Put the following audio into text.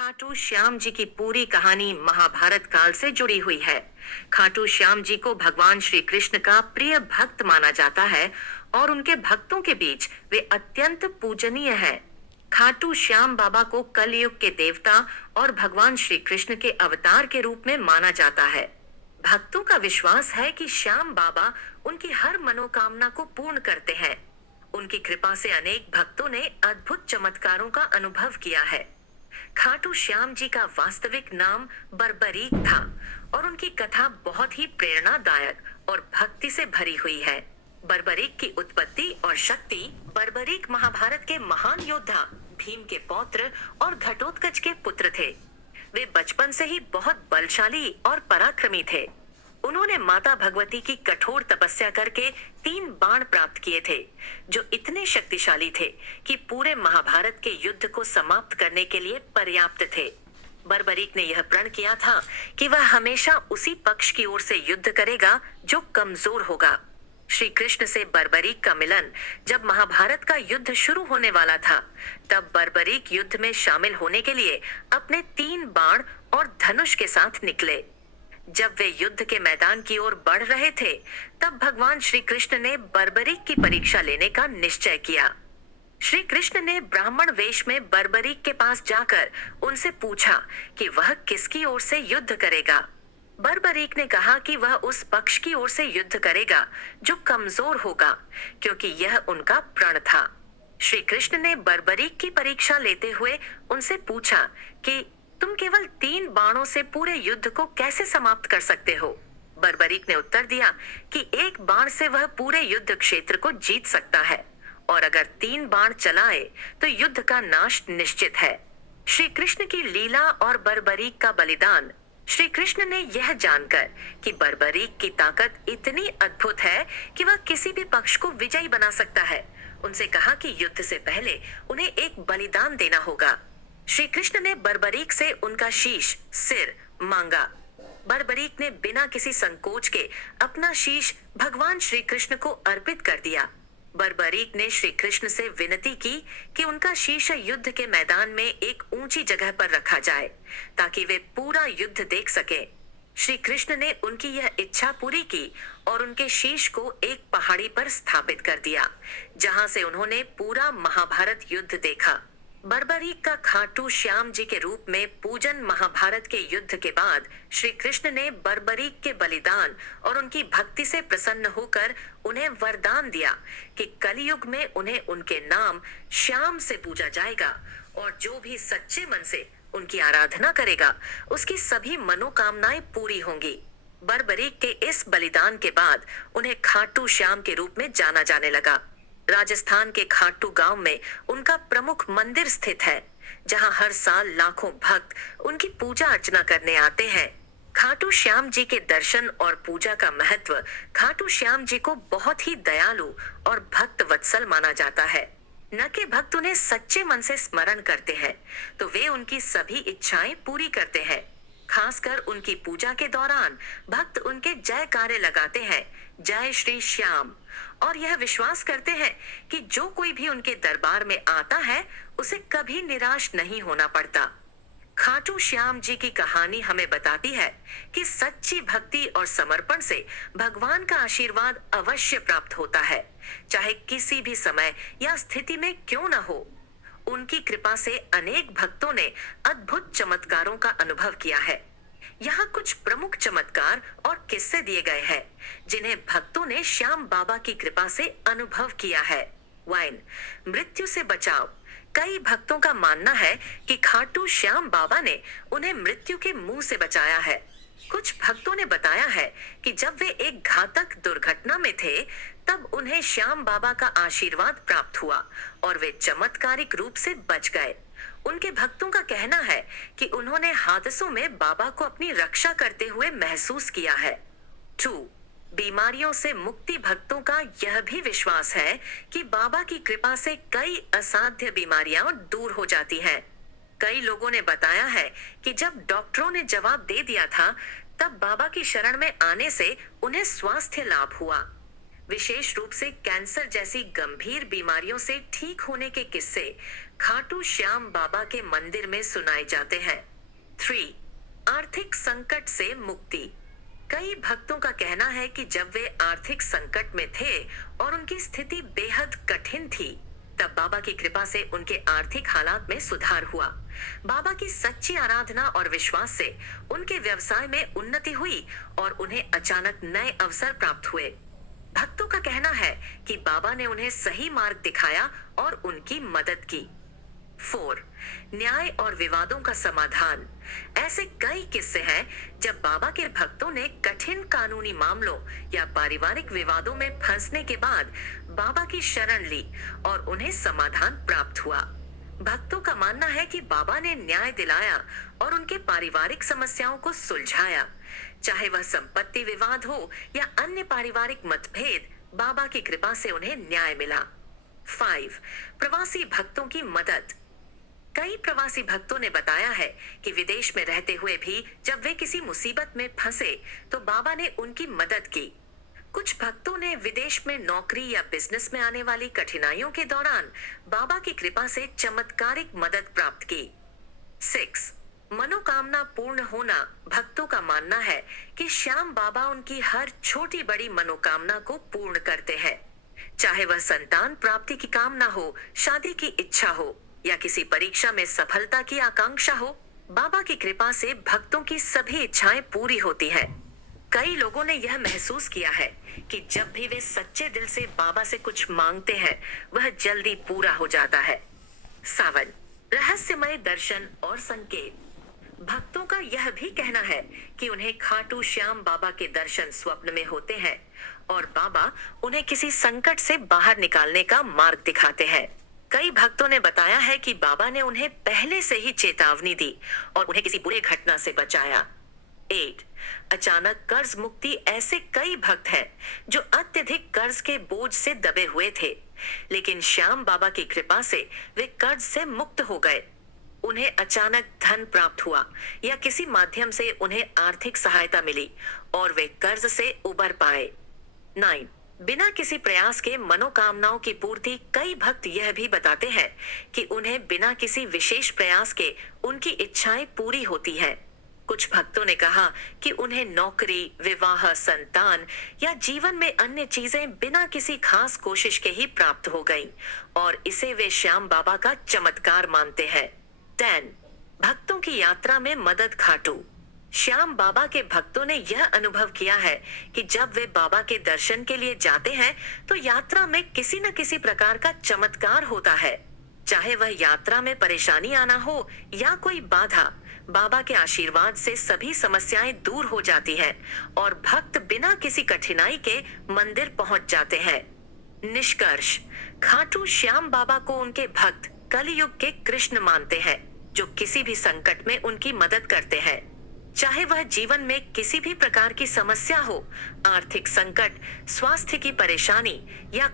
खाटू श्याम जी की पूरी कहानी महाभारत काल से जुड़ी हुई है। खाटू श्याम जी को भगवान श्री कृष्ण का प्रिय भक्त माना जाता है और उनके भक्तों के बीच वे अत्यंत पूजनीय हैं। खाटू श्याम बाबा को कलयुग के देवता और भगवान श्री कृष्ण के अवतार के रूप में माना जाता है। भक्तों का विश्वास है कि श्याम बाबा उनकी हर मनोकामना को पूर्ण करते हैं। उनकी कृपा से अनेक भक्तों ने अद्भुत चमत्कारों का अनुभव किया है। खाटू श्याम जी का वास्तविक नाम बर्बरीक था और उनकी कथा बहुत ही प्रेरणादायक और भक्ति से भरी हुई है। बर्बरीक की उत्पत्ति और शक्ति। बर्बरीक महाभारत के महान योद्धा भीम के पौत्र और घटोत्कच के पुत्र थे। वे बचपन से ही बहुत बलशाली और पराक्रमी थे। उन्होंने माता भगवती की कठोर तपस्या करके 3 बाण प्राप्त किए थे, जो इतने शक्तिशाली थे कि पूरे महाभारत के युद्ध को समाप्त करने के लिए पर्याप्त थे। बर्बरीक ने यह प्रण किया था कि वह हमेशा उसी पक्ष की ओर से युद्ध करेगा जो कमजोर होगा। श्री कृष्ण से बर्बरीक का मिलन जब महाभारत का युद्ध शुरू होने वाला था, तब बर्बरीक युद्ध में शामिल होने के लिए अपने 3 बाण और धनुष के साथ निकले। जब वे युद्ध के मैदान की ओर बढ़ रहे थे, तब भगवान श्री कृष्ण ने बर्बरीक की परीक्षा लेने का निश्चय किया। श्री कृष्ण ने ब्राह्मण वेश में बर्बरीक के पास जाकर उनसे पूछा कि वह किसकी ओर से युद्ध करेगा। बर्बरीक ने कहा कि वह उस पक्ष की ओर से युद्ध करेगा जो कमजोर होगा, क्योंकि यह उनका प्रण था। श्री कृष्ण ने बर्बरीक की परीक्षा लेते हुए उनसे पूछा कि तुम केवल 3 बाणों से पूरे युद्ध को कैसे समाप्त कर सकते हो। बर्बरीक ने उत्तर दिया कि 1 बाण से वह पूरे युद्ध क्षेत्र को जीत सकता है, और अगर 3 बाण चलाए तो युद्ध का नाश निश्चित है। श्री कृष्ण की लीला और बर्बरीक का बलिदान। श्री कृष्ण ने यह जानकर कि बर्बरीक की ताकत इतनी अद्भुत है कि वह किसी भी पक्ष को विजयी बना सकता है, उनसे कहा कि युद्ध से पहले उन्हें एक बलिदान देना होगा। श्री कृष्ण ने बर्बरीक से उनका शीश, सिर मांगा। बर्बरीक ने बिना किसी संकोच के अपना शीश भगवान श्री कृष्ण को अर्पित कर दिया। बर्बरीक ने श्री कृष्ण से विनती की कि उनका शीश युद्ध के मैदान में एक ऊंची जगह पर रखा जाए, ताकि वे पूरा युद्ध देख सके। श्री कृष्ण ने उनकी यह इच्छा पूरी की और उनके शीश को एक पहाड़ी पर स्थापित कर दिया, जहां से उन्होंने पूरा महाभारत युद्ध देखा। बर्बरीक का खाटू श्याम जी के रूप में पूजन। महाभारत के युद्ध के बाद श्री कृष्ण ने बर्बरीक के बलिदान और उनकी भक्ति से प्रसन्न होकर उन्हें वरदान दिया कि कलयुग में उन्हें उनके नाम श्याम से पूजा जाएगा, और जो भी सच्चे मन से उनकी आराधना करेगा उसकी सभी मनोकामनाएं पूरी होंगी। बर्बरीक के इस बलिदान के बाद उन्हें खाटू श्याम के रूप में जाना जाने लगा। राजस्थान के खाटू गांव में उनका प्रमुख मंदिर स्थित है, जहां हर साल लाखों भक्त उनकी पूजा अर्चना करने आते हैं। खाटू श्याम जी के दर्शन और पूजा का महत्व। खाटू श्याम जी को बहुत ही दयालु और भक्त वत्सल माना जाता है। न के भक्त उन्हें सच्चे मन से स्मरण करते हैं तो वे उनकी सभी इच्छाएं पूरी करते हैं। खासकर उनकी पूजा के दौरान भक्त उनके जय कार्य लगाते हैं, जय श्री श्याम, और यह विश्वास करते हैं कि जो कोई भी उनके दरबार में आता है उसे कभी निराश नहीं होना पड़ता। खाटू श्याम जी की कहानी हमें बताती है कि सच्ची भक्ति और समर्पण से भगवान का आशीर्वाद अवश्य प्राप्त होता है, चाहे किसी भी समय या स्थिति में क्यों न हो। उनकी कृपा से अनेक भक्तों ने अद्भुत चमत्कारों का अनुभव किया है। यहाँ कुछ प्रमुख चमत्कार और किस्से दिए गए हैं जिन्हें भक्तों ने श्याम बाबा की कृपा से अनुभव किया है। 1. मृत्यु से बचाव। कई भक्तों का मानना है कि खाटू श्याम बाबा ने उन्हें मृत्यु के मुंह से बचाया है। कुछ भक्तों ने बताया है कि जब वे एक घातक दुर्घटना में थे, तब उन्हें श्याम बाबा का आशीर्वाद प्राप्त हुआ और वे चमत्कारिक रूप से बच गए। उनके भक्तों का कहना है कि उन्होंने हादसों में बाबा को अपनी रक्षा करते हुए महसूस किया है। 2. बीमारियों से मुक्ति। भक्तों का यह भी विश्वास है कि बाबा की कृपा से कई असाध्य बीमारियां दूर हो जाती हैं। कई लोगों ने बताया है कि जब डॉक्टरों ने जवाब दे दिया था, तब बाबा की शरण में आने से उन्हें स्वास्थ्य लाभ हुआ। विशेष रूप से कैंसर जैसी गंभीर बीमारियों से ठीक होने के किस्से खाटू श्याम बाबा के मंदिर में सुनाए जाते हैं। 3. आर्थिक संकट से मुक्ति। कई भक्तों का कहना है कि जब वे आर्थिक संकट में थे और उनकी स्थिति बेहद कठिन थी, तब बाबा की कृपा से उनके आर्थिक हालात में सुधार हुआ। बाबा की सच्ची आराधना और विश्वास से उनके व्यवसाय में उन्नति हुई और उन्हें अचानक नए अवसर प्राप्त हुए। भक्तों का कहना है कि बाबा ने उन्हें सही मार्ग दिखाया और उनकी मदद की। 4. न्याय और विवादों का समाधान। ऐसे कई किस्से हैं जब बाबा के भक्तों ने कठिन कानूनी मामलों या पारिवारिक विवादों में फंसने के बाद बाबा की शरण ली और उन्हें समाधान प्राप्त हुआ। भक्तों का मानना है कि बाबा ने न्याय दिलाया और उनके पारिवारिक समस्याओं को सुलझाया। चाहे वह संपत्ति विवाद हो या अन्य पारिवारिक मतभेद, बाबा की कृपा से उन्हें न्याय मिला। 5. प्रवासी भक्तों की मदद। कई प्रवासी भक्तों ने बताया है कि विदेश में रहते हुए भी जब वे किसी मुसीबत में फंसे तो बाबा ने उनकी मदद की। कुछ भक्तों ने विदेश में नौकरी या बिजनेस में आने वाली कठिनाइयों के दौरान बाबा की कृपा से चमत्कारिक मदद प्राप्त की। 6. मनोकामना पूर्ण होना। भक्तों का मानना है कि श्याम बाबा उनकी हर छोटी बड़ी मनोकामना को पूर्ण करते हैं। चाहे वह संतान प्राप्ति की कामना हो, शादी की इच्छा हो या किसी परीक्षा में सफलता की आकांक्षा हो, बाबा की कृपा से भक्तों की सभी इच्छाएं पूरी होती हैं। कई लोगों ने यह महसूस किया है कि जब भी वे सच्चे दिल से बाबा से कुछ मांगते हैं, वह जल्दी पूरा हो जाता है। 7. रहस्यमय दर्शन और संकेत। भक्तों का यह भी कहना है कि उन्हें खाटू श्याम बाबा के दर्शन स्वप्न में होते हैं और बाबा उन्हें किसी संकट से बाहर निकालने का मार्ग दिखाते हैं। कई भक्तों ने बताया है कि बाबा ने उन्हें पहले से ही चेतावनी दी और उन्हें किसी बुरे घटना से बचाया। 8. अचानक कर्ज मुक्ति। ऐसे कई भक्त हैं जो अत्यधिक कर्ज के बोझ से दबे हुए थे, लेकिन श्याम बाबा की कृपा से वे कर्ज से मुक्त हो गए। उन्हें अचानक धन प्राप्त हुआ या किसी माध्यम से उन्हें आर्थिक सहायता मिली और वे कर्ज से उबर पाए। 9. बिना किसी प्रयास के मनोकामनाओं की पूर्ति। कई भक्त यह भी बताते हैं कि उन्हें बिना किसी विशेष प्रयास के उनकी इच्छाएं पूरी होती हैं। कुछ भक्तों ने कहा कि उन्हें नौकरी, विवाह, संतान या जीवन में अन्य चीजें बिना किसी खास कोशिश के ही प्राप्त हो गईं और इसे वे श्याम बाबा का चमत्कार मानते हैं। 10. भक्तों की यात्रा में मदद। खाटू श्याम बाबा के भक्तों ने यह अनुभव किया है कि जब वे बाबा के दर्शन के लिए जाते हैं तो यात्रा में किसी न किसी प्रकार का चमत्कार होता है। चाहे वह यात्रा में परेशानी आना हो या कोई बाधा, बाबा के आशीर्वाद से सभी समस्याएं दूर हो जाती हैं और भक्त बिना किसी कठिनाई के मंदिर पहुंच जाते हैं। निष्कर्ष, खाटू श्याम बाबा को उनके भक्त कलयुग के कृष्ण मानते हैं, जो किसी भी संकट में उनकी मदद करते हैं। चाहे वह जीवन में किसी भी प्रकार की समस्या हो, आर्थिक संकट, स्वास्थ्य की परेशानी या